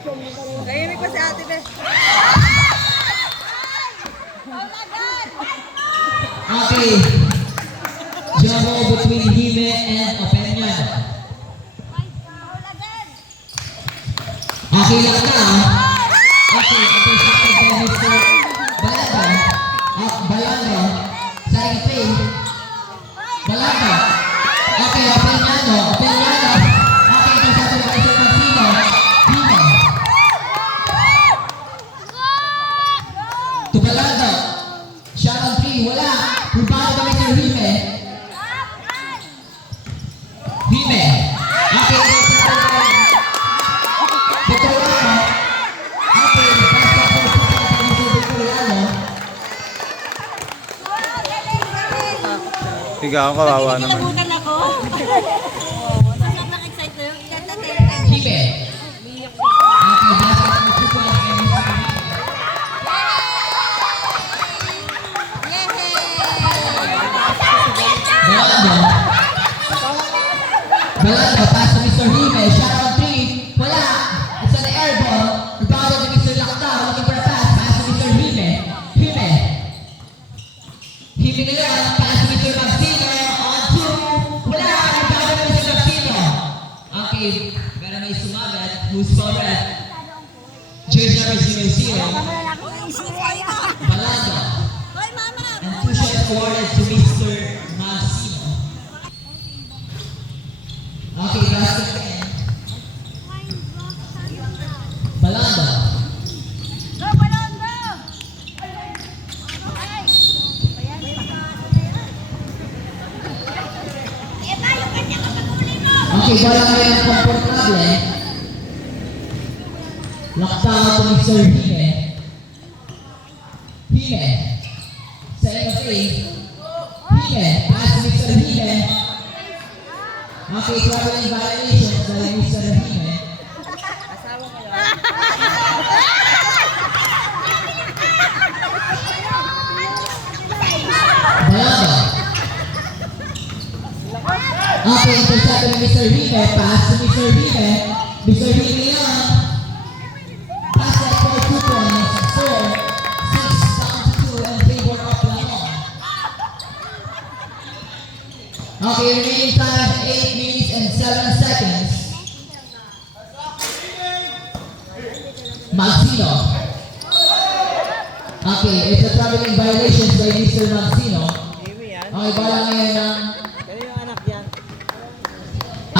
Tahimik pa si ate be. Okay. Jumbo between Hime and Opinion. Okay lang na. Okay, ito siya kay Mr. Balando. Balando. Sa ipin. Balando. Okay, Opiniano. Opiniano. Okay, ito siya kay Mr. Magsino. Hime. To Balando. Shot on 3. Wala. Rebound by Mr. Hime. Hime. Okay, Victoriano. Okay, basketball shot by Mr. Victoriano. Higa ako, kawawa naman. Kinabukan ako. Masang nakexcite na yung ilan. Hime. Okay, basketball shot by Mr. Balando. Balando, pass to Mr. Hime. Shot on 3. Wala. It's an air ball. Rebounded to Mr. Lakta. Looking for a pass. Pass to Mr. Hime. Hime. Hime nila. Pass to Mr. Magsino. On 2. Wala. Rebounded to Mr. Magsino. Okay. Pero may sumagat. Who's forward? Jersey number 00. Balando. And 2 shots forwarded to Mr. Magsino. Okay, basket again. Balando. Okay, wala kayo komportable. Laktaw to Mr. Hime. Hime. Setting a three. Hime. Pass to Mr. Hime. Okay, traveling violations by Mr. Hime. Balando. Okay, intercepted by Mr. Hime. Pass to Mr. Hime. Mr. Hime yan. Pass that for 2 points. 4, 6, down to 2, and favor of Lamont. Okay, remaining time 8 minutes and 7 seconds. Magsino. Okay, it's a traveling violations by Mr. Magsino. Okay, bala ngayon ng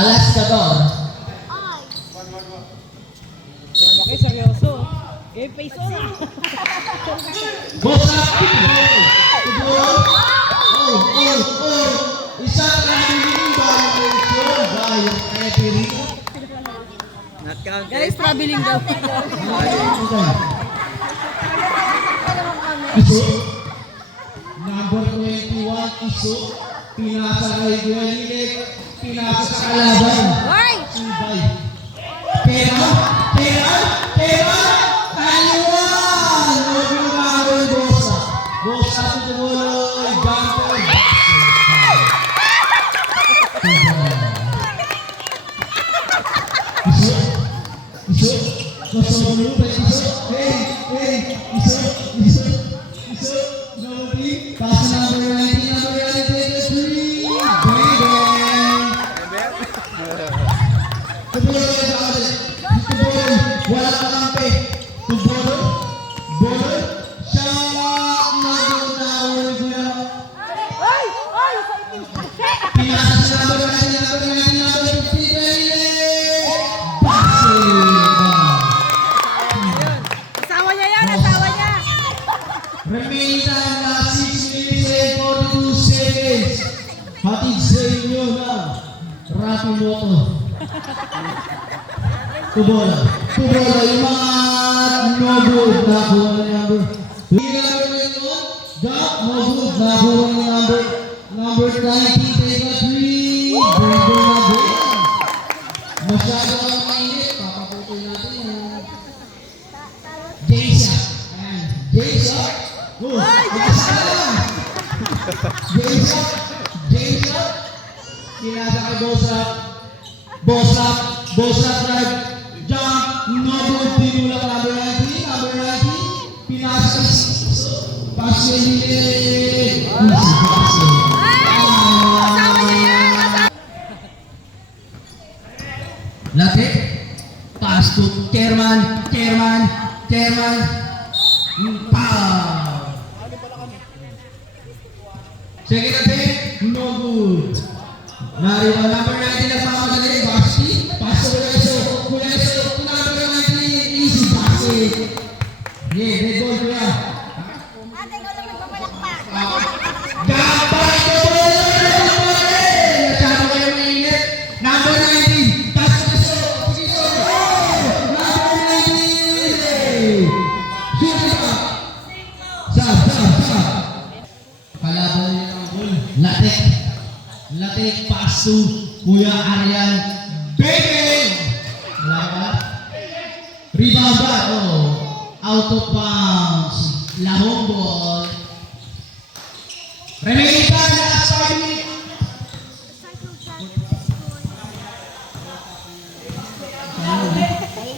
Alaskador. Okay, seryoso. Game face on ah. Bosa, football. Isang traveling violation by referee. Not counted. Guys, traveling daw. Iso, number 21, Iso, pinasa kay Guanilet, pinasa sa kalaban. Hoy! Ibay. Pera, taliwan! Huwag yung gagawin, Bosa. Bosa, tutuloy, jumper. Iso, masolo pa Iso. Hey, Iso. Number 3, pass number 19, number 23. Bang! Tubulo ka sa atin. Tubulo, wala ka kampi. Tubulo, bolo, shot, number 9. Pinasa sa number 19, number 53. Asawa niya yan, asawa niya. Remaining time na 6 minutes and 42 seconds. Hatid sa inyo na Rapi Moto. Tubola, yung mga no-good na kuha ng number. Hindi number nito, Jack, no-good na kuha ng number 19, take a 3. Brendo na din. Masyado kang mainit, papaputoy natin yan. Jaysa. Jaysa. Jaysa. Pinasa kay Bosa. Bosa drive. Jump. No good. Basket! Easy basket! Kasama niya yan! Latik. Pass to Chairman. Pow! Second attempt, no good. Nariwa number 19 nagmamadali. Basti. Pass to Kuya Eso. To number 19. Easy basket. Yeah, red ball kuya. Ate, ikaw lang magpapalakpak. Gabay ko! Masyado kayo mainit. Number 19. Pass to Eso. Number 19. Shoot it up. Sab. Kalaban niya ang goal. Latik. Pass to Kuya Aryan. Bang! Wala ba? Rebound ba? Oh. Out of bounds. Lahong ball. Remaining time, last 5 minutes.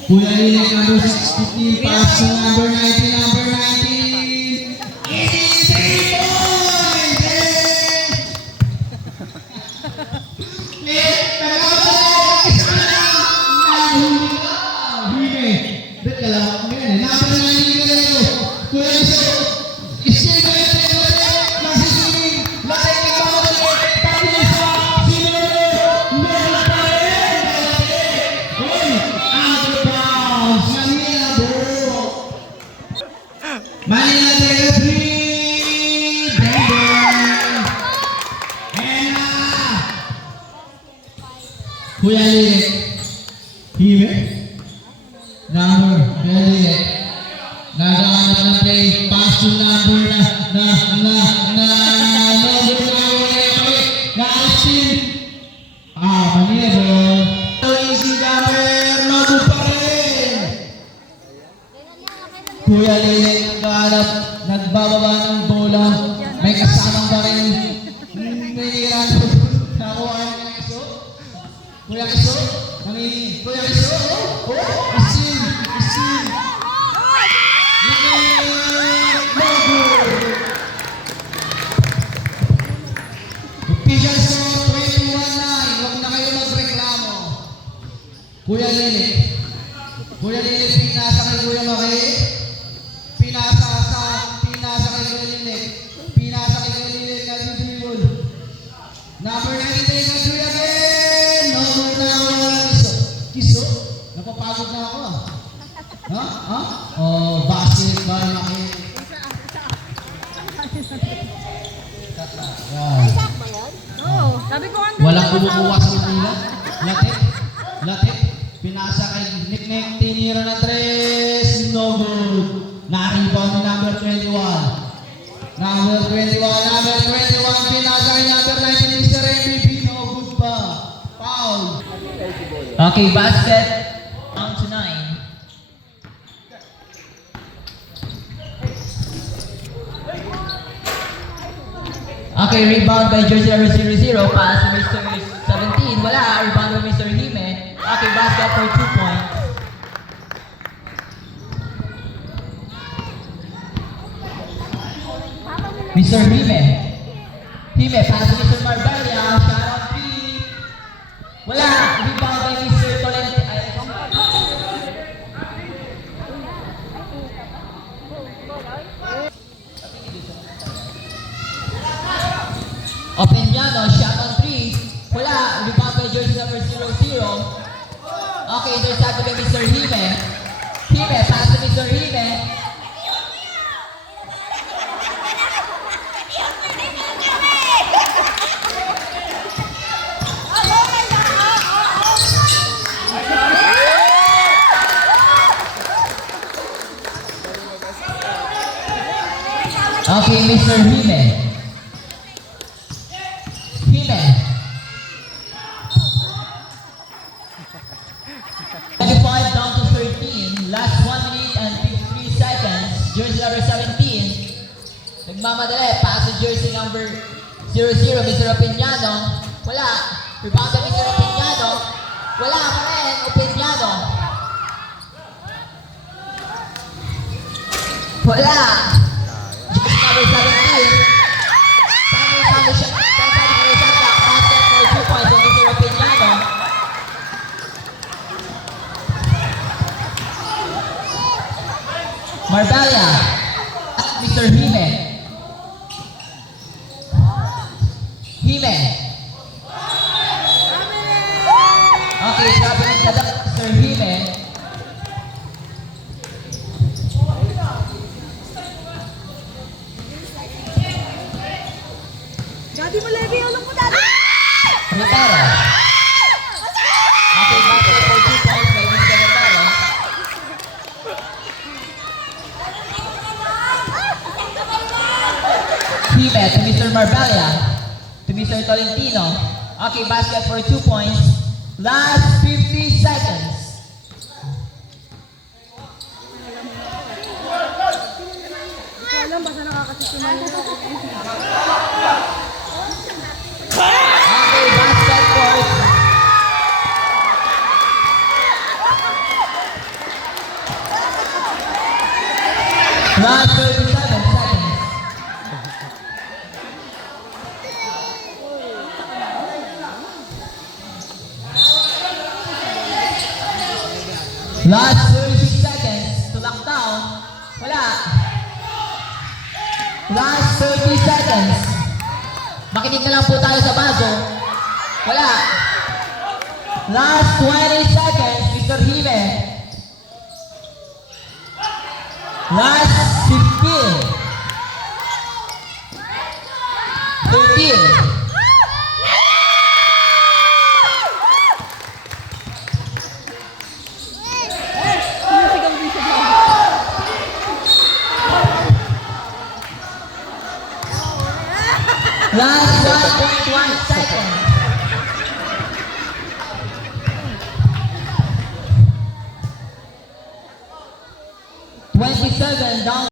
Kuya Lilik, number 63, pass to number 19, number 19. Easy 3 points! Manila Taylor 3! Denver! Kuya Lilik. Hime. Number. Kuya Lilik. Nagaanap ng play. Pass to number na-asin. Manila bro. Easy number. Mago pa rin. Kuya Lilik nagaanap. Nagbababa ng bola. May kasamang pa rin. Nangiran. Nakuha niya ng iso. Kuya Kiso, Kuya Kiso, asin. Official score, 21-9. Huwag na kayo magreklamo. Kuya Lilik, pinasa kay Kuya Maki. Pinasa kay Kuya Lilik. Pinasa kay Kuya Lilik na dribble. Number 19, take a three again. Kiso? Napapagod na ako ah. Ha? Oh, basket ba na kayo? Oo, sabi ko ang Walang kumukuha sa kanila. Latik. Pinasa kay Nick. Tinira na tres. No good. Na-rebound ni number 21. Number 21. Pinasa kay number 19. Mr. MVP. No good pa. Foul. Okay, basket. Down to 9. Okay, rebound by jersey number 00. Pass to Mr. 17. Wala. Rebound by Mr. Hime. Okay, basket for 2 points. Mr. Hime, pass to Mr. Marbella. Shot on 3. Wala. Rebound by Mr. Tolente. Opeñano, shot on 3. Wala. Rebound by jersey number 00. Okay, intercepted by Mr. Hime. Pass to Mr. Hime. Okay, Mr. Hime. 25 down to 13. Last 1 minute and 53 seconds. Jersey number 17. Nagmamadali. Pass to jersey number 00. Mr. Opeñano. Wala. Rebound by Mr. Opeñano. Wala pa rin. Opeñano. Wala. Jersey number 17. Samuel Santa, basket for 2 points from Mr. Opiniano. Marbella at Mr. Hime. Hime. Okay, grabe ng dadak, Mr. Hime. Daddy mo, Levi, ulong mo, Daddy! Rotaro. Okay, basket for 2 points by Mr. Rotaro. Hime to Mr. Marbella. To Mr. Tolentino. Okay, basket for 2 points. Last 50 seconds. Hindi ko alam, basta nakakasisimay na ako. Okay, basket for... Last 37 seconds. Last 36 seconds to lock down. Wala. Last 30 seconds. Makinig na lang po tayo sa buzzer. Wala. Last 20 seconds, Mr. Hime. Last 15. 13. Sumisigaw din siya. Last 1.1